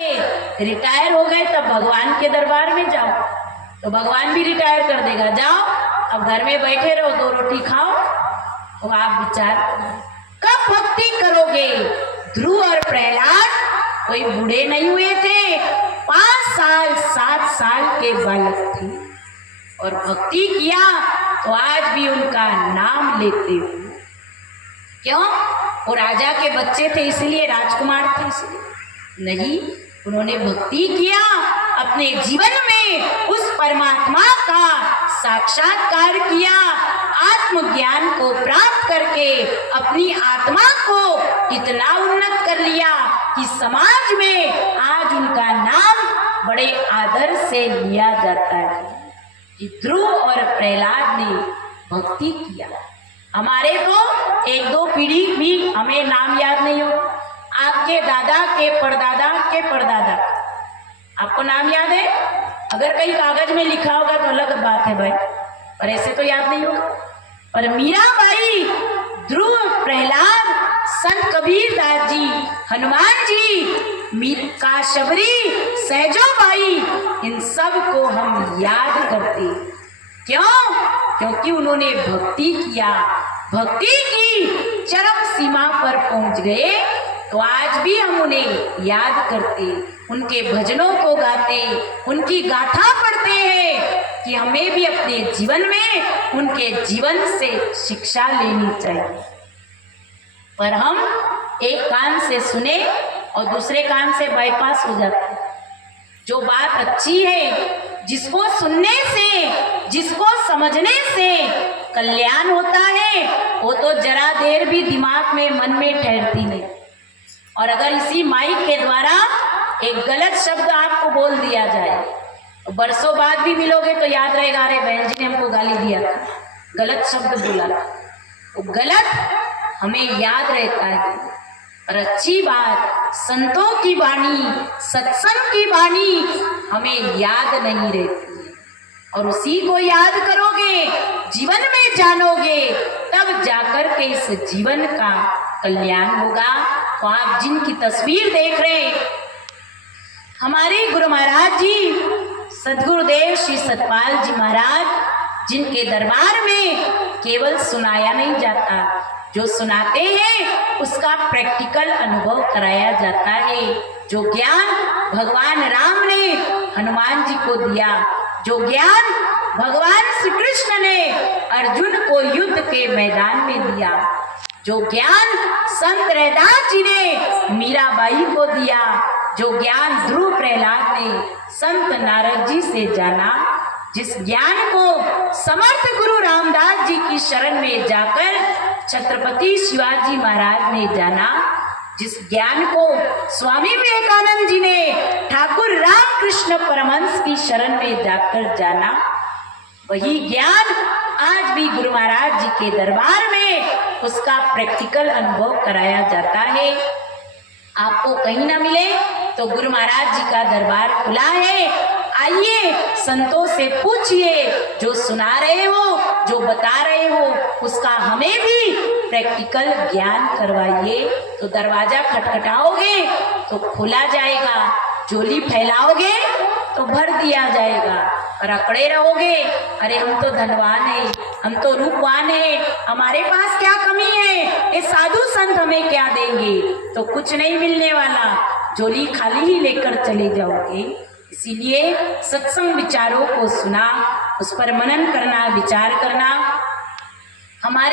Retire हो गए तब भगवान के दरबार में जाओ तो भगवान भी रिटायर कर देगा। जाओ अब घर में बैठे रहो, 2 रोटी खाओ। तो आप विचार कब भक्ति करोगे। ध्रुव और प्रहलाद कोई बूढ़े नहीं हुए थे, 5 साल 7 साल के बालक थे और भक्ति किया तो आज भी उनका नाम लेते हो। क्यों? वो राजा के बच्चे थे इसलिए, राजकुमार थे इसलिए नहीं, उन्होंने भक्ति किया, अपने जीवन में उस परमात्मा का साक्षात्कार किया, आत्मज्ञान को प्राप्त करके अपनी आत्मा को इतना उन्नत कर लिया कि समाज में आज उनका नाम बड़े आदर से लिया जाता है कि ध्रुव और प्रहलाद ने भक्ति किया। हमारे तो 1-2 पीढ़ी भी हमें नाम याद नहीं हो। आपके दादा के परदादा आपको नाम याद है? अगर कहीं कागज में लिखा होगा तो अलग बात है भाई, पर ऐसे तो याद नहीं होगा। पर मीराबाई, ध्रुव, प्रहलाद, संत कबीर दास जी, हनुमान जी, काशबरी, सहजोबाई, इन सब को हम याद करते। क्यों? क्योंकि उन्होंने भक्ति किया, भक्ति की चरम सीमा पर पहुंच गए तो आज भी हम उन्हें याद करते, उनके भजनों को गाते, उनकी गाथा पढ़ते हैं कि हमें भी अपने जीवन में उनके जीवन से शिक्षा लेनी चाहिए। पर हम एक कान से सुने और दूसरे कान से बाईपास हो जाते। जो बात अच्छी है, जिसको सुनने से, जिसको समझने से कल्याण होता है, वो तो जरा देर भी दिमाग में, मन में ठहरती नहीं। और अगर इसी माइक के द्वारा एक गलत शब्द आपको बोल दिया जाए तो बरसों बाद भी मिलोगे तो याद रहेगा, अरे बहन जी ने हमको गाली दिया था, गलत शब्द बोला था। तो गलत हमें याद रहता है, और अच्छी बात, संतों की वाणी, सत्संग की वाणी हमें याद नहीं रहती है। और उसी को याद करोगे, जीवन में जानोगे, तब जाकर के इस जीवन का कल्याण होगा। तो आप जिनकी तस्वीर देख रहे हैं, हमारे गुरु महाराज जी, सद्गुरुदेव श्री सतपाल जी महाराज, जिनके दरबार में केवल सुनाया नहीं जाता, जो सुनाते हैं उसका प्रैक्टिकल अनुभव कराया जाता है। जो ज्ञान भगवान राम ने हनुमान जी को दिया, जो ज्ञान भगवान श्री कृष्ण ने अर्जुन को युद्ध के मैदान में दिया, जो ज्ञान संत रैदास जी ने मीराबाई को दिया, जो ज्ञान ध्रुव प्रहलाद ने संत नारद जी से जाना, जिस ज्ञान को समर्थ गुरु रामदास जी की शरण में जाकर छत्रपति शिवाजी महाराज ने जाना, जिस ज्ञान को स्वामी विवेकानंद जी ने ठाकुर रामकृष्ण परमहंस की शरण में जाकर जाना, वही ज्ञान आज भी गुरु महाराज जी के दरबार में उसका प्रैक्टिकल अनुभव कराया जाता है। आपको कहीं ना मिले तो गुरु महाराज जी का दरबार खुला है। आइए, संतों से पूछिए, जो सुना रहे हो, जो बता रहे हो, उसका हमें भी प्रैक्टिकल ज्ञान करवाइए। तो दरवाजा खटखटाओगे तो खुला जाएगा, झोली फैलाओगे तो भर दिया जाएगा। और अकड़े रहोगे, अरे हम तो धनवान हैं, हम तो रूपवान हैं, हमारे पास क्या कमी है, ये साधु संत हमें क्या देंगे, तो कुछ नहीं मिलने वाला, झोली खाली ही लेकर चले जाओगे। इसीलिए सत्संग विचारों को सुना, उस पर मनन करना, विचार करना। हमारे